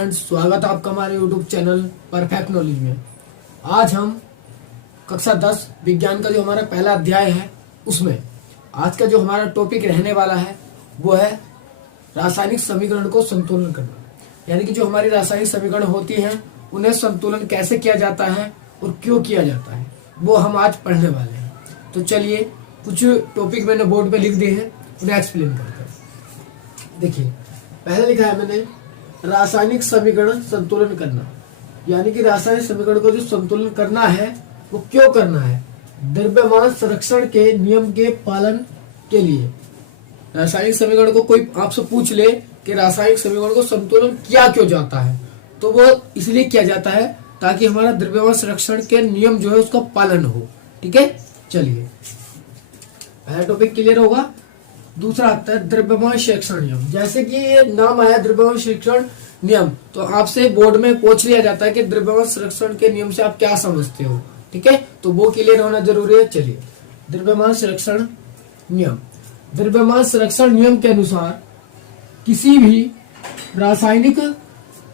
Friends, स्वागत है आपका हमारे यूट्यूब चैनल परफेक्ट नॉलेज में। आज हम कक्षा 10 विज्ञान का जो हमारा पहला अध्याय है उसमें आज का जो हमारा टॉपिक रहने वाला है वो है रासायनिक समीकरण को संतुलन करना। यानी कि जो हमारी रासायनिक समीकरण होती हैं उन्हें संतुलन कैसे किया जाता है और क्यों किया जाता है वो हम आज पढ़ने वाले हैं। तो चलिए, कुछ टॉपिक मैंने बोर्ड पे लिख दिए हैं, उन्हें एक्सप्लेन करते हैं। देखिए, पहले लिखा है मैंने रासायनिक समीकरण संतुलन करना। यानी कि रासायनिक समीकरण को जो संतुलन करना है वो क्यों करना है? द्रव्यमान संरक्षण के नियम के पालन के लिए। रासायनिक समीकरण को कोई आपसे पूछ ले कि रासायनिक समीकरण को संतुलन किया क्यों जाता है, तो वो इसलिए किया जाता है ताकि हमारा द्रव्यमान संरक्षण के नियम जो है उसका पालन हो। ठीक है, चलिए, पहला टॉपिक क्लियर होगा। दूसरा आता है द्रव्यमान संरक्षण नियम। जैसे कि ये नाम आया द्रव्यमान संरक्षण नियम, तो आपसे बोर्ड में पूछ लिया जाता है कि द्रव्यमान संरक्षण के नियम से आप क्या समझते हो। ठीक है, तो वो क्लियर होना जरूरी है। चलिए, द्रव्यमान संरक्षण नियम। द्रव्यमान संरक्षण नियम के अनुसार किसी भी रासायनिक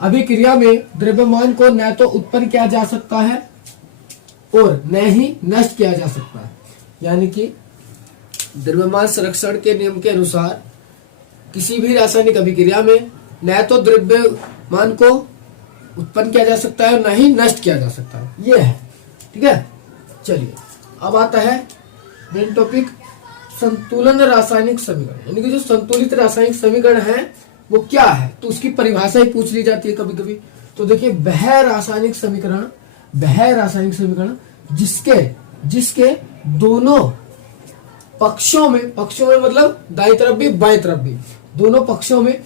अभिक्रिया में द्रव्यमान को न तो उत्पन्न किया जा सकता है और न ही नष्ट किया जा सकता है। यानी कि द्रव्यमान संरक्षण के नियम के अनुसार किसी भी रासायनिक अभिक्रिया में न तो द्रव्यमान को उत्पन्न किया जा सकता है और न ही नष्ट किया जा सकता है। ये है। ठीक है, चलिए, अब आता है मेन टॉपिक, संतुलन रासायनिक समीकरण। यानी कि जो संतुलित रासायनिक समीकरण है वो क्या है, तो उसकी परिभाषा ही पूछ ली जाती है कभी कभी। तो देखिए, वह रासायनिक समीकरण जिसके दोनों पक्षों में मतलब दाईं तरफ भी बाईं तरफ भी, दोनों पक्षों में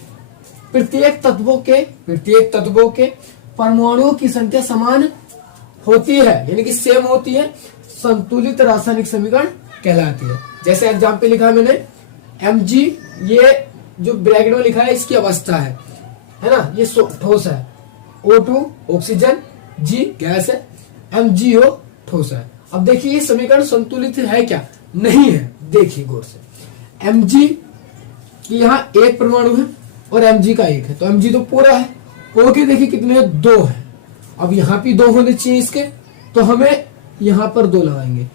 प्रत्येक तत्वों के परमाणुओं की संख्या समान होती है, यानी कि सेम होती है, संतुलित रासायनिक समीकरण कहलाती है। जैसे एग्जाम्पल लिखा है मैंने Mg, ये जो ब्रैकेट में लिखा है इसकी अवस्था है ना, ये ठोस है, O2 ऑक्सीजन, G गैस है, MgO ठोस है। अब देखिए, ये समीकरण संतुलित है क्या? नहीं है। देखिए गौर से, Mg की यहाँ एक परमाणु है और Mg का एक है, तो Mg तो पूरा है। O के देखिए कितने हैं? 2 है। अब यहाँ भी 2 होने चाहिए इसके, तो हमें यहाँ पर 2 लगाएंगे।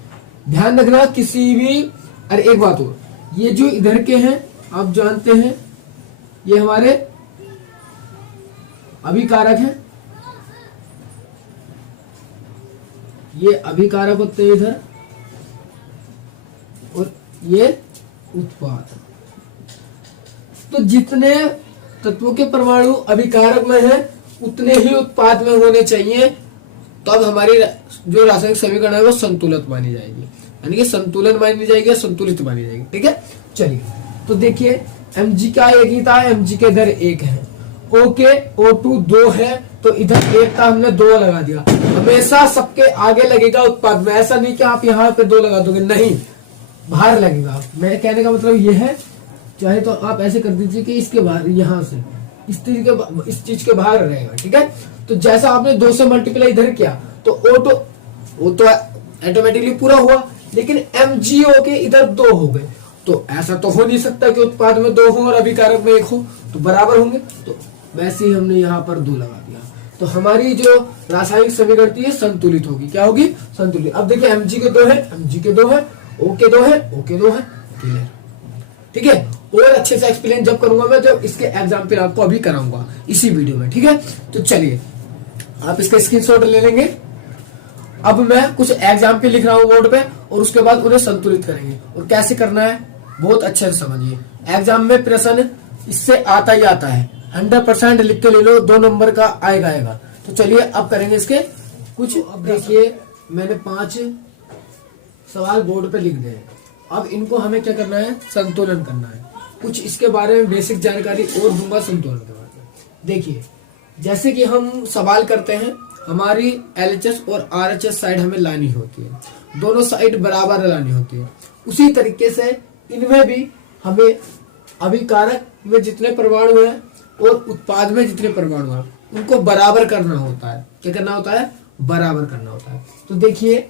ध्यान रखना किसी भी, अरे एक बात और, ये जो इधर के हैं आप जानते हैं ये हमारे अभिकारक हैं, ये अभिकारक होते हैं इधर, और ये उत्पाद। तो जितने तत्वों के परमाणु अभिकारक में है उतने ही उत्पाद में होने चाहिए, तब हमारी जो रासायनिक समीकरण है वो संतुलित मानी जाएगी। यानी कि संतुलन मानी जाएगी, संतुलित मानी जाएगी। ठीक है, चलिए, तो देखिए Mg का एक ही था, Mg के इधर 1 है, O के O2 2 है, तो इधर 1 था, हमने 2 लगा दिया। हमेशा सबके आगे लगेगा उत्पाद में, ऐसा नहीं कि आप यहाँ पे 2 लगा दोगे, नहीं, बाहर लगेगा। मेरे कहने का मतलब ये है, चाहे तो आप ऐसे कर दीजिए कि इसके बाहर, यहाँ से इस चीज के बाहर रहेगा। ठीक है, तो जैसा आपने 2 से मल्टीप्लाई इधर किया तो वो तो ऑटोमेटिकली पूरा हुआ, लेकिन MgO के इधर 2 हो गए, तो ऐसा तो हो नहीं सकता कि उत्पाद में 2 हो और अभिकारक में 1 हो, तो बराबर होंगे। तो वैसे ही हमने यहाँ पर 2 लगा दिया, तो हमारी जो रासायनिक समीकरण थी संतुलित होगी। क्या होगी? संतुलित। अब देखिए, Mg के 2 है, Mg के 2 है, O के 2 है, O के 2 है, क्लियर। ठीक है, और अच्छे से एक्सप्लेन जब करूंगा मैं, जब इसके एग्जाम्पल आपको अभी कराऊंगा इसी वीडियो में। ठीक है, तो चलिए, आप इसका स्क्रीनशॉट ले लेंगे। अब मैं कुछ एग्जाम्पल लिख रहा हूँ बोर्ड पे, और उसके बाद उन्हें संतुलित करेंगे। और कैसे करना है बहुत अच्छे से समझिए। एग्जाम में प्रश्न इससे आता ही आता है, 100% लिख के ले लो, 2 नंबर का आएगा। तो चलिए, अब करेंगे इसके कुछ। अब देखिए, मैंने 5 सवाल बोर्ड पे लिख दिए। अब इनको हमें क्या करना है? संतुलन करना है। कुछ इसके बारे में बेसिक जानकारी और दूंगा संतुलन के बारे में। देखिए, जैसे कि हम सवाल करते हैं, हमारी LHS और RHS साइड हमें लानी होती है, दोनों साइड बराबर लानी होती है। उसी तरीके से इनमें भी हमें अभिकारक में जितने परमाणु हैं और उत्पाद में जितने परमाणु हैं उनको बराबर करना होता है। क्या करना होता है? बराबर करना होता है। तो देखिए,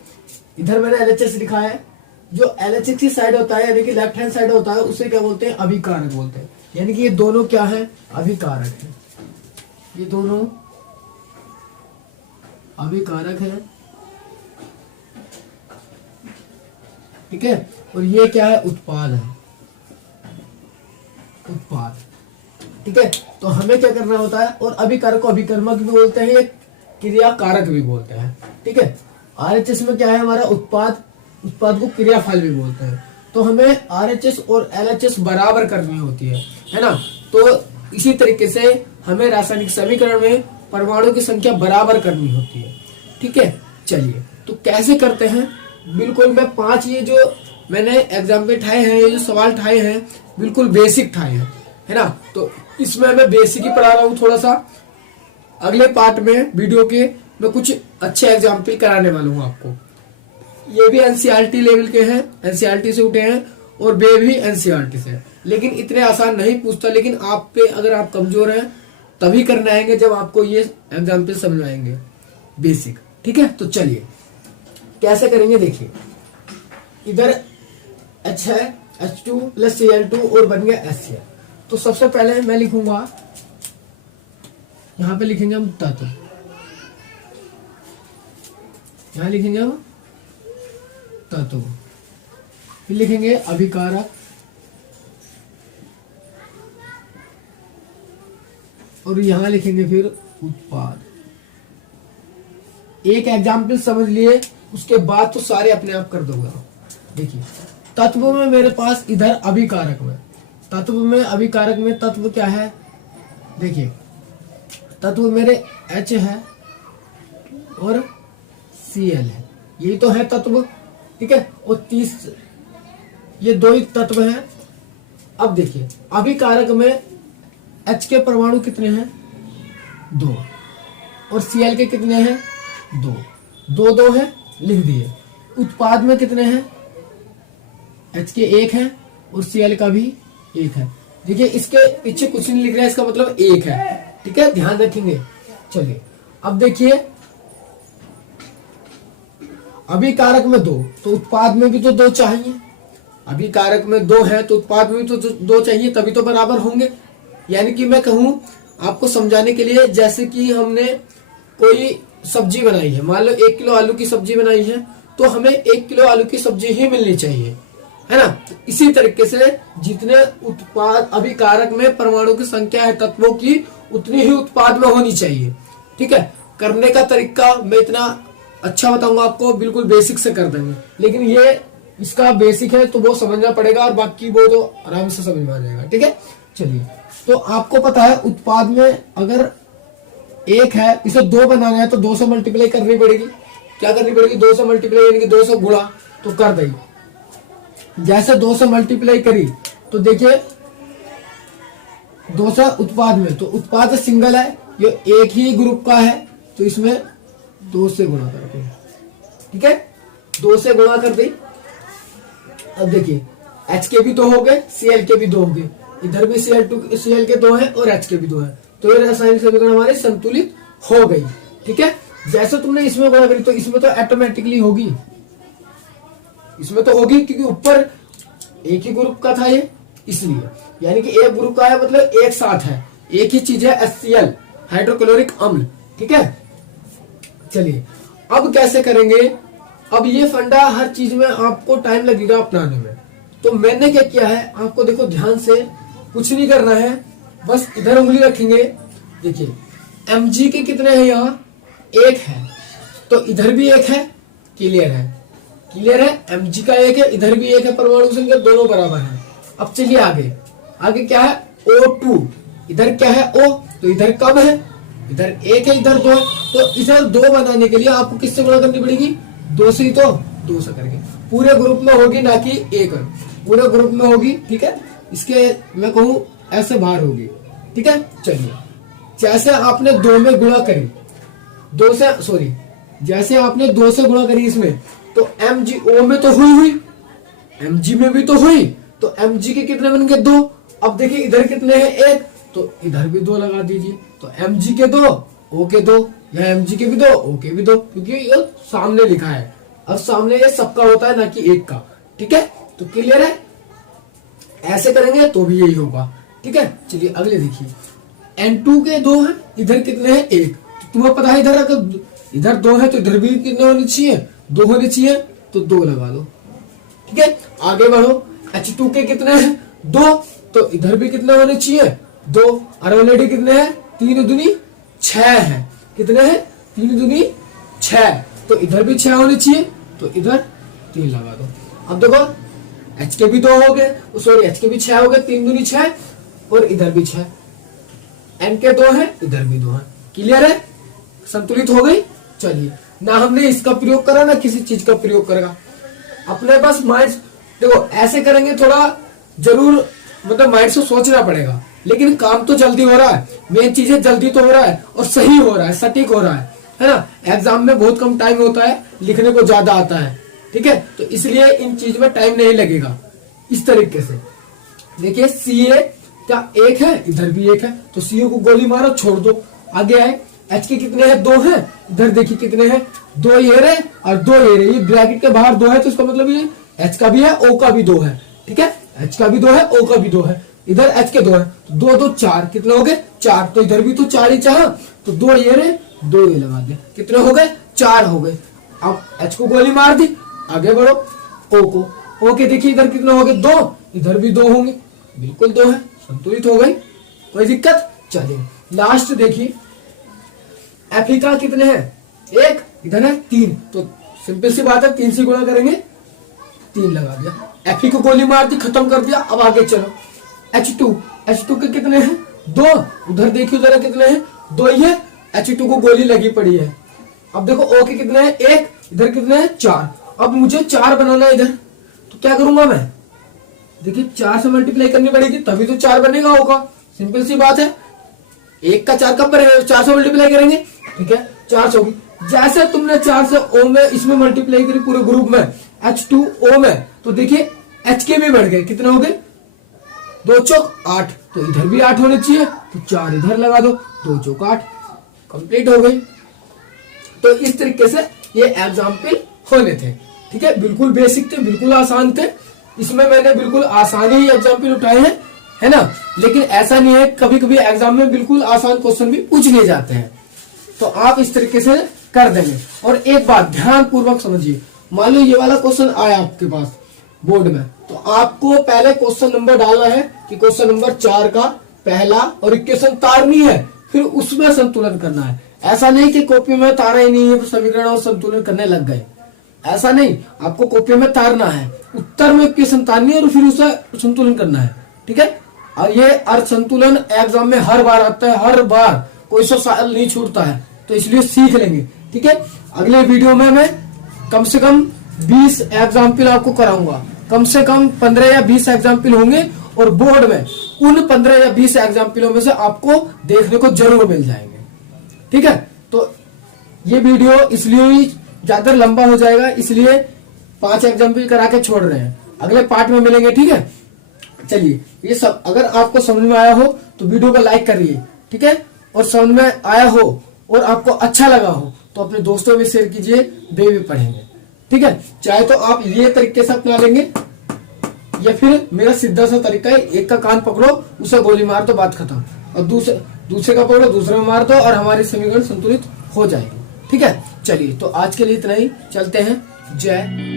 इधर मैंने LHS लिखा है, जो LHS की साइड होता है, यानी कि लेफ्ट हैंड साइड होता है, उसे क्या बोलते हैं? अभिकारक बोलते हैं। यानी कि ये दोनों क्या है? अभिकारक है। ये दोनों अभिकारक है, ठीक है। और ये क्या है, उत्पाद है, उत्पाद, ठीक है। तो हमें क्या करना होता है, और अभिकारक को अभिकर्मक भी बोलते हैं, क्रिया कारक भी बोलते हैं, ठीक है। आरएचएस में क्या है हमारा उत्पाद, उत्पाद को क्रियाफल भी बोलते हैं। तो हमें आरएचएस और एलएचएस बराबर करनी होती है ना। तो इसी तरीके से हमें रासायनिक समीकरण में परमाणु की संख्या बराबर करनी होती है, ठीक है। चलिए तो कैसे करते हैं, बिल्कुल मैं 5 ये जो मैंने एग्जाम्पल ठाए हैं, ये जो सवाल ठाए हैं बिल्कुल बेसिक ठाए हैं, है ना। तो इसमें मैं बेसिक ही पढ़ा रहा हूँ थोड़ा सा। अगले पार्ट में वीडियो के मैं कुछ अच्छे एग्जाम्पल कराने वाला हूँ आपको। ये भी एनसीईआरटी लेवल के हैं, एनसीईआरटी से उठे हैं, और वे भी एनसीईआरटी से, लेकिन इतने आसान नहीं पूछता। लेकिन आप पे अगर आप कमजोर हैं तभी करने आएंगे जब आपको ये एग्जाम्पल समझ आएंगे बेसिक, ठीक है। तो चलिए कैसे करेंगे, देखिए इधर H है, H2 प्लस Cl2 और बन गया HCl। तो सबसे पहले मैं लिखूंगा, यहां पे लिखेंगे हम तत्व, यहां लिखेंगे हम तत्व, फिर लिखेंगे अभिकारक, और यहां लिखेंगे फिर उत्पाद। एक एग्जाम्पल समझ लिए, उसके बाद तो सारे अपने आप कर दोगे। देखिए तत्व में मेरे पास इधर अभिकारक में, तत्व में अभिकारक में तत्व क्या है, देखिए तत्व मेरे H है और Cl है, यही तो है तत्व, ठीक है। और 30 ये 2 ही तत्व हैं। अब देखिए अभिकारक में H के परमाणु कितने हैं, 2, और Cl के कितने हैं, 2 है, लिख दिए। उत्पाद में कितने हैं, H के 1 है और Cl का भी 1 है। देखिए इसके पीछे कुछ नहीं लिख रहा है, इसका मतलब 1 है, ठीक है, ध्यान रखेंगे। चलिए अब देखिए अभिकारक में 2, तो उत्पाद में भी तो 2 चाहिए। अभिकारक में 2 है तो उत्पाद में भी तो 2 चाहिए, तभी तो बराबर होंगे। यानी कि मैं कहूं आपको समझाने के लिए, जैसे कि हमने कोई सब्जी बनाई है, मान लो 1 किलो आलू की सब्जी बनाई है, तो हमें 1 किलो आलू की सब्जी ही मिलनी चाहिए, है ना। तो इसी तरीके से जितने उत्पाद अभिकारक में परमाणु की संख्या है तत्वों की, उतनी ही उत्पाद में होनी चाहिए, ठीक है। करने का तरीका मैं इतना अच्छा बताऊंगा आपको, बिल्कुल बेसिक से कर देंगे, लेकिन ये इसका बेसिक है तो वो समझना पड़ेगा, और बाकी वो तो आराम से समझ में आ जाएगा, ठीक है। चलिए तो आपको पता है उत्पाद में अगर 1 है, इसे 2 बनाना है तो 2 से मल्टीप्लाई करनी पड़ेगी। क्या करनी पड़ेगी, 2 से मल्टीप्लाई, यानी कि 2 से गुणा, तो कर देगी। जैसे 2 से मल्टीप्लाई करी तो देखिए 2 से उत्पाद में, तो उत्पाद सिंगल है, ये एक ही ग्रुप का है, तो इसमें 2 से गुणा कर दे, ठीक है, 2 से गुणा कर दी। अब देखिए H के भी 2 हो गए, Cl के भी 2 हो गए, इधर भी Cl के 2 है और H के भी 2 है, तो ये रासायनिक समीकरण हमारे संतुलित हो गई, ठीक है। जैसे तुमने इसमें गुणा करी तो इसमें तो ऑटोमेटिकली होगी, इसमें तो होगी, क्योंकि ऊपर एक ही ग्रुप का था ये, इसलिए यानी कि एक ग्रुप का है मतलब एक साथ है, एक ही चीज है HCl, हाइड्रोक्लोरिक अम्ल, ठीक है। चलिए अब कैसे करेंगे, अब ये फंडा हर चीज में आपको टाइम लगेगा अपनाने में। तो मैंने क्या किया है, आपको देखो ध्यान से, कुछ नहीं करना है, बस इधर उंगली रखेंगे। देखिए Mg के कितने हैं, यहाँ 1 है, तो इधर भी 1 है, क्लियर है, क्लियर है। Mg का 1 है, इधर भी 1 है, परमाणु संख्या दोनों बराबर है। अब चलिए आगे, आगे क्या है, O2, इधर क्या है O, तो इधर कम है, इधर 1 है, इधर 2 है, तो इधर 2 बनाने के लिए आपको किससे गुणा करनी पड़ेगी, 2 से ही, तो 2 से करके पूरे ग्रुप में होगी, ना कि एक पूरे ग्रुप में होगी, ठीक है। इसके मैं कहूं ऐसे बाहर होगी, ठीक है। चलिए जैसे आपने 2 में गुणा करी, 2 से, सॉरी, जैसे आपने 2 से गुणा करी इसमें, तो MgO में तो हुई, Mg में भी तो हुई, तो Mg के कितने बन गए, 2। अब देखिए इधर कितने हैं, 1, तो इधर भी 2 लगा दीजिए, तो Mg के 2, O के 2, या Mg के भी 2, O के भी 2, क्योंकि ये सामने लिखा है। अब सामने ये सबका होता है, ना कि एक का, ठीक है। तो क्लियर है, ऐसे करेंगे तो भी यही होगा, ठीक है। चलिए अगले देखिए, N2 के 2 हैं, इधर कितने हैं 1। तो तुम्हें पता है इधर अगर इधर 2 है तो इधर भी कितने होने चाहिए 2 होने चाहिए, तो 2 लगा दो। ठीक है, आगे बढ़ो। H2 के कितने हैं 2, तो इधर भी कितने होने चाहिए 2, और ऑलरेडी कितने हैं 3 दूनी 6 है। कितने हैं 3 दूनी 6, तो इधर भी 6 होने चाहिए, तो इधर 3 लगा दो। अब देखो H के भी 2 हो गए, सॉरी H के भी 6 हो गए, 3 दूनी 6 और इधर भी 6। N के 2 है, इधर भी 2 है। क्लियर है, संतुलित हो गई। चलिए, ना हमने इसका प्रयोग करा ना किसी चीज का प्रयोग करेगा, अपने पास माइंड। देखो ऐसे करेंगे थोड़ा जरूर, मतलब माइंड से सोचना पड़ेगा, लेकिन काम तो जल्दी हो रहा है, मेन चीजें जल्दी तो हो रहा है और सही हो रहा है, सटीक हो रहा है ना। एग्जाम में बहुत कम टाइम होता है, लिखने को ज्यादा आता है। ठीक है, तो इसलिए इन चीज में टाइम नहीं लगेगा। इस तरीके से देखिए, CA क्या 1 है, इधर भी 1 है, तो CA को गोली मारो, छोड़ दो। आगे आए, H के कितने हैं 2 हैं, इधर देखिए कितने हैं 2 ये रहे और 2 ये रहे। ये ब्रैकेट के बाहर 2 है, तो इसका मतलब ये H का भी है, O का भी 2 है। ठीक है, H का भी 2 है, O का भी 2 है, इधर H के 2 है, 2 2 4, कितने हो गए 4। तो इधर भी तो 4 ही चाहा, तो 2 ये रहे, 2 ये लगा दे, कितने हो गए 4 हो गए। अब H को गोली मार दी, आगे बढ़ो। O को, O के देखिए इधर कितने हो गए 2, इधर भी 2 होंगे, बिल्कुल 2 है, संतुलित हो गई, कोई दिक्कत। चलिए लास्ट देखिए, Fe का कितने हैं 1, इधर है 3, तो सिंपल सी बात है 3 से गुणा करेंगे, 3 लगा दिया। Fe को गोली मार दी, खत्म कर दिया। अब आगे चलो, H2 के कितने हैं 2, उधर देखियो जरा कितने हैं 2 ही है, H2 को गोली लगी पड़ी है। अब देखो O के कितने हैं 1, इधर कितने हैं 4। अब मुझे 4 बनाना है इधर, तो क्या करूंगा मैं, देखिए 4 से मल्टीप्लाई करनी पड़ेगी, तभी तो 4 बनेगा O का। सिंपल सी बात है, 1 का 4 कब बनेगा, 4 से मल्टीप्लाई करेंगे। ठीक है, 4 से होगी। जैसे तुमने 4 से O में इसमें मल्टीप्लाई करी पूरे ग्रुप में H2O में, तो देखिए H के भी बढ़ गए, कितने हो गए 2 चौक 8, तो इधर भी 8 होने चाहिए, तो 4 इधर लगा दो, 2 चौक 8, कंप्लीट हो गई। तो इस तरीके से ये एग्जाम्पल होने थे। ठीक है, बिल्कुल बेसिक थे, बिल्कुल आसान थे। इसमें मैंने बिल्कुल आसानी ही एग्जाम्पल उठाए हैं, है ना। लेकिन ऐसा नहीं है, कभी कभी एग्जाम में बिल्कुल आसान क्वेश्चन भी पूछ लिए जाते हैं, तो आप इस तरीके से कर देंगे। और एक बात ध्यान पूर्वक समझिए, मान लो ये वाला क्वेश्चन आया आपके पास बोर्ड में, तो आपको पहले क्वेश्चन नंबर डालना है कि क्वेश्चन नंबर 4 का पहला और इक्वेशन तारनी है, फिर उसमें संतुलन करना है। ऐसा नहीं कि कॉपी में तारा ही नहीं है तो समीकरण और संतुलन करने लग गए, ऐसा नहीं। आपको कॉपी में तारना है, उत्तर में इक्वेशन तारनी है और फिर उसे संतुलन करना है। ठीक है, और ये अर्थ संतुलन एग्जाम में हर बार आता है, हर बार, कोई सा सवाल नहीं छूटता है, तो इसलिए सीख लेंगे। ठीक है, अगले वीडियो में मैं कम से कम 20 एग्जाम्पल आपको कराऊंगा, कम से कम 15 या 20 एग्जाम्पल होंगे, और बोर्ड में उन 15 या 20 एग्जाम्पलों में से आपको देखने को जरूर मिल जाएंगे। ठीक है, तो ये वीडियो इसलिए ज्यादा लंबा हो जाएगा, इसलिए 5 एग्जाम्पल करा के छोड़ रहे हैं, अगले पार्ट में मिलेंगे। ठीक है, चलिए ये सब अगर आपको समझ में आया हो तो वीडियो को लाइक करिए। ठीक है, और समझ में आया हो और आपको अच्छा लगा हो तो अपने दोस्तों में शेयर कीजिए, वे भी पढ़ेंगे। ठीक है, चाहे तो आप ये तरीके से अपना लेंगे या फिर मेरा सीधा सा तरीका है, एक का कान पकड़ो, उसे गोली मार दो, बात खत्म, और दूसरे का पकड़ो, दूसरे में मार दो, और हमारी समीकरण संतुलित हो जाएगी। ठीक है, चलिए तो आज के लिए इतना ही, चलते हैं। जय हिंद।